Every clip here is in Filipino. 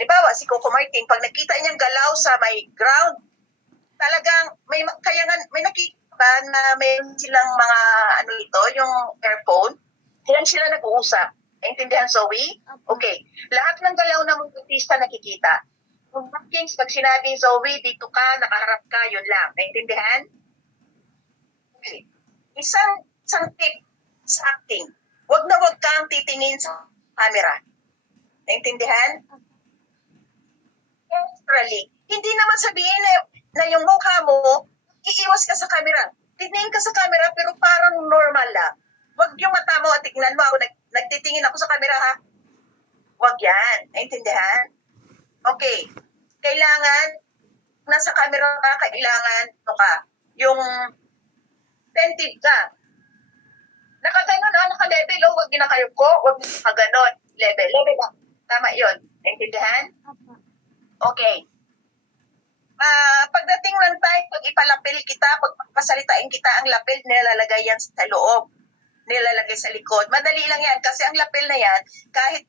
halimbawa, si Coco Martin, pag nakita niyang galaw sa may ground, talagang kaya nga, may nakita ba na mayroon silang mga, yung earphone, kaya sila nag-uusap. Naintindihan, Zoe? Okay. Lahat ng galaw ng mga artista nakikita. Kung Kings, pag sinabi, Zoe, dito ka, nakaharap ka, yun lang. Naintindihan? Okay. Isang tip sa acting. Wag na wag kang titingin sa camera. Naintindihan? Naturally. Hindi naman sabihin na yung mukha mo, iiwas ka sa camera. Tingin ka sa camera pero parang normal lang. Wag yung mata mo at tignan mo ako, nagtitingin ako sa camera ha. Wag yan. Naintindihan? Okay. Kailangan, nasa camera ka, kailangan, yung attentive ka. Nakaganon, naka-level, wag ginakayog ko, wag nakaganon. Level lang. Tama yun. Naintindihan? Okay. Pagdating ng time, pag ipalapil kita, pag pasalitain kita, ang lapil nilalagay yan sa loob. Nilalagay sa likod. Madali lang yan kasi ang lapil na yan, kahit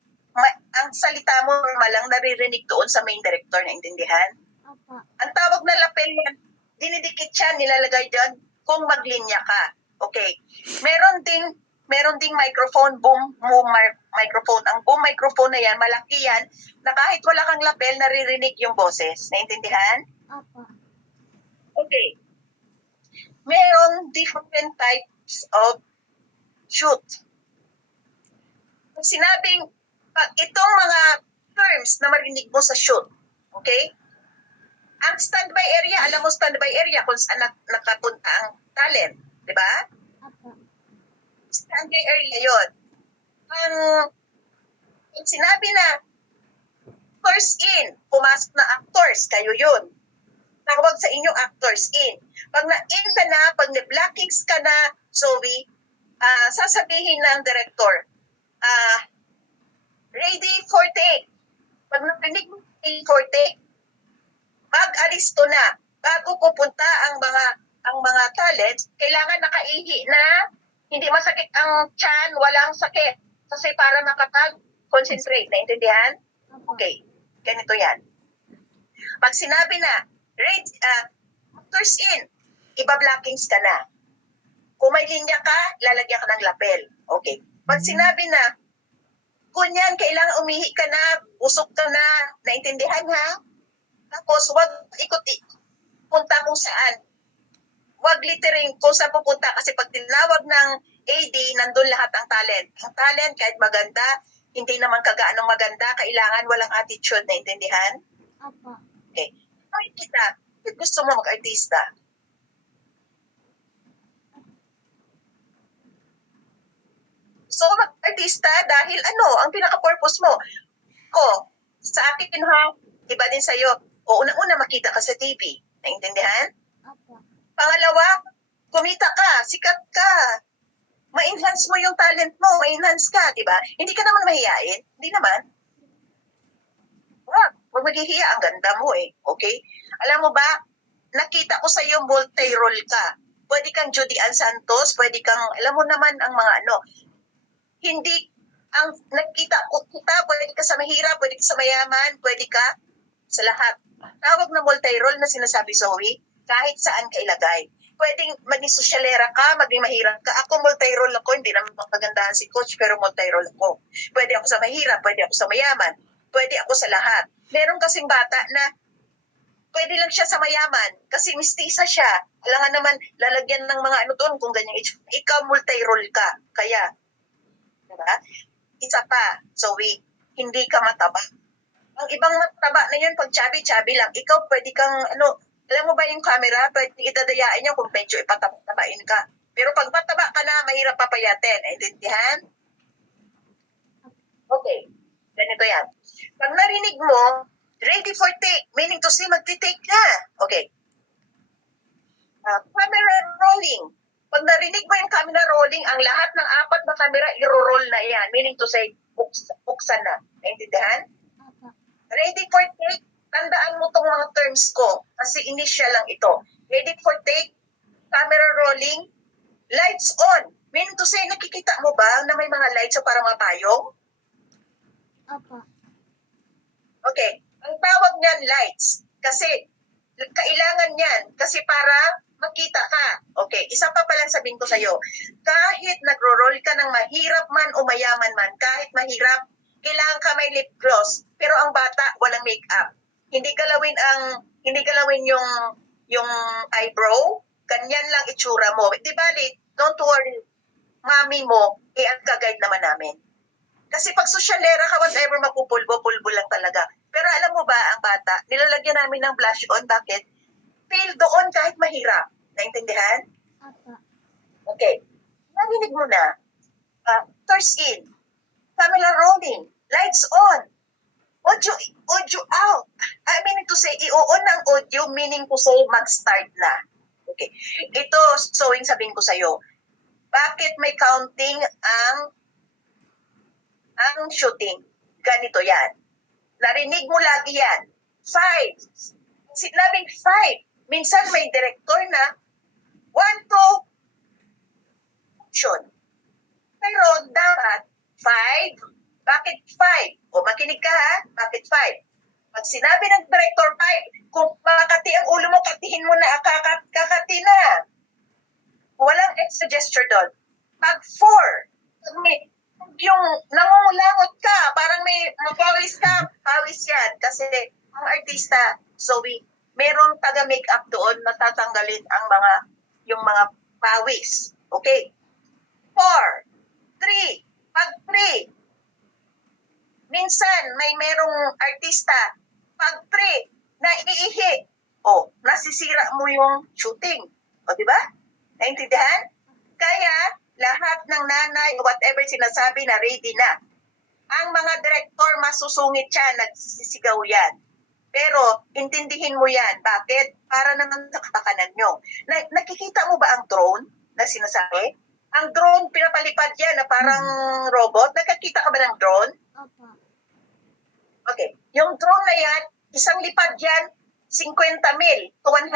ang salita mo malang naririnig doon sa main director, naintindihan? Ang tawag na lapil yan, dinidikit siya, nilalagay dyan kung maglinya ka. Okay. Meron ding microphone, boom microphone. Ang boom microphone na yan, malaki yan, na kahit wala kang lapel, naririnig yung boses. Naintindihan? Okay. Meron different types of shoot. Pag sinabing, itong mga terms na marinig mo sa shoot, okay? Ang standby area, alam mo standby area kung saan nakapunta ang talent, di ba? Standby area yun. Pag sinabi na actors in, pumasok na actors, kayo yun. Tawag sa inyo actors in. Pag na-in ka na, pag na-blackings ka na, Zoe, sasabihin ng director, ready for take. Pag narinig mo ready for take, mag-alisto na. Bago pupunta ang mga talents, kailangan nakaihi na, hindi masakit ang tiyan, walang sakit. Kasi para makapag-concentrate. Naintindihan? Okay. Ganito yan. Pag sinabi na, actors in, iba-blackings ka na. Kung may linya ka, lalagyan ka ng lapel. Okay. Pag sinabi na, kunyan, kailangan umihi ka na, usok ka na, naintindihan ha? Tapos, wag punta kung saan. Wag littering kung saan pupunta. Kasi pag tinawag ng AD, nandun lahat ang talent. Ang talent, kahit maganda, hindi naman kagaanong maganda, kailangan walang attitude, naintindihan? Okay. Kahit kita, gusto mo mag-artista? So, mag-artista dahil ang pinaka-purpose mo? Sa akin ha, iba din sa'yo. O unang-una makita ka sa TV. Naintindihan? Pangalawa, kumita ka, sikat ka. Ma-enhance mo yung talent mo, ma-enhance ka, di ba? Hindi ka naman mahihain. Hindi naman. Huwag maghihiya, ang ganda mo eh. Okay? Alam mo ba, nakita ko sa iyo multi-role ka. Pwede kang Judy Ann Santos, pwede kang, alam mo naman ang mga hindi, ang nakita ko kita, pwede ka sa mahirap, pwede ka sa mayaman, pwede ka sa lahat. Tawag na multi-role na sinasabi, Zoe, kahit saan ka ilagay. Pwedeng maging sosyalera ka, maging mahirap ka. Ako multi-role ako, hindi naman makagandahan si coach, pero multi-role ako. Pwede ako sa mahirap, pwede ako sa mayaman, pwede ako sa lahat. Meron kasing bata na pwede lang siya sa mayaman kasi mistisa siya. Alangan naman, lalagyan ng mga doon kung ganyan. Ikaw multi-role ka. Kaya, diba? Isa pa, Zoe, hindi ka mataba. Ang ibang mataba na yun, pag chubby lang, ikaw pwede kang, alam mo ba yung camera, pwede itadayain niya kung medyo ipatabain ka. Pero pag mataba ka na, mahirap papayatin. Naintindihan? Okay. Ganito yan. Pag narinig mo, ready for take, meaning to say, magti-take na. Okay. Camera rolling. Pag narinig mo yung camera rolling, ang lahat ng 4 na camera, i-roll na yan. Meaning to say, buksan na. Naintindihan? Ready for take, tandaan mo tong mga terms ko. Kasi initial lang ito. Ready for take, camera rolling, lights on. Meaning to say, nakikita mo ba na may mga lights o parang mga payong? Okay. niyan lights. Kasi kailangan yan. Kasi para makita ka. Okay, isa pa palang sabihin ko sa'yo, kahit nagro-roll ka ng mahirap man o mayaman man, kahit mahirap, kailangan ka may lip gloss. Pero ang bata, walang makeup. Hindi galawin yung eyebrow, ganyan lang itsura mo. Di bali, don't worry, mami mo, ang ka-guide naman namin. Kasi pag sosyalera ka, whatever, magpupulbo-pulbo lang talaga. Pero alam mo ba, ang bata, nilalagyan namin ng blush on. Bakit? Feel doon kahit mahirap. Naintindihan? Opo. Okay. Narinig mo na. First in. Camera rolling. Lights on. Audio out. I mean to say, i-on ang audio, meaning to say, mag-start na. Okay. Ito, sewing sabihin ko sa'yo. Bakit may counting ang shooting? Ganito yan. Narinig mo lagi yan. 5. Sinabing 5. Minsan may director na 1, 2, action. Pero dapat 5. Bakit 5? O makinig ka ha? Bakit 5? Pag sinabi ng director 5, kung makati ang ulo mo, katihin mo na, kakati na. Walang extra gesture doon. Pag 4, yung nangungulangot ka, parang may mapawis ka, pawis yan. Kasi ang artista, Zoe, merong taga-makeup doon na tatanggalin yung mga pawis. Okay? 4, 3, pag 3, minsan may merong artista, pag 3, naiihi, nasisira mo yung shooting. O, di ba? Naintindihan? Kaya, lahat ng nanay, whatever sinasabi na ready na. Ang mga director, masusungit siya, nagsisigaw yan. Pero, intindihin mo yan. Bakit? Para naman sa kapakanan nyo. Nakikita mo ba ang drone na sinasabi? Ang drone, pinapalipad yan na parang robot. Nakakita ka ba ng drone? Opo. Okay. Yung drone na yan, isang lipad yan, 50,000 to 100,000.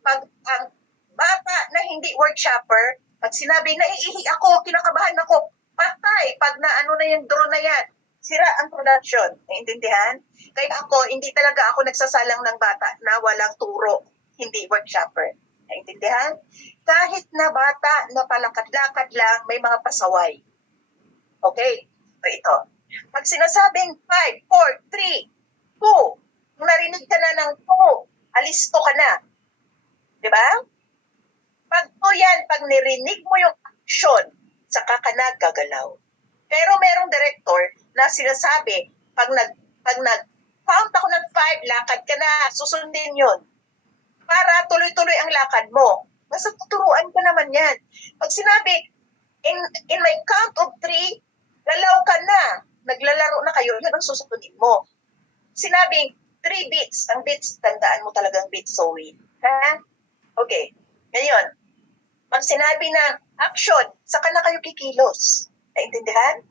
Pag ang bata na hindi workshopper, pag sinabi, naiihi ako, kinakabahan ako, patay. Pag naano na yung drone na yan, sira ang production. Naintindihan? Kaya ako, hindi talaga ako nagsasalang ng bata na walang turo, hindi workshopper. Naintindihan? Kahit na bata na palakad-lakad lang, may mga pasaway. Okay? So ito. Pag sinasabing 5, 4, 3, 2, kung narinig ka na ng 2, alisto ka na. Diba? Pag 2 yan, pag nirinig mo yung action, saka ka na gagalaw. Pero merong director na sinasabi, pag nag-count ako ng 5, lakad ka na, susundin yun. Para tuloy-tuloy ang lakad mo. Basta tuturuan ka naman yan. Pag sinabi, in my count of 3, galaw ka na. Naglalaro na kayo, yun ang susundin mo. Sinabing 3 beats. Ang beats, tandaan mo talagang beats, Zoe. Ha? Okay. Ngayon, pag sinabi na action, saka na kayo kikilos. Naintindihan?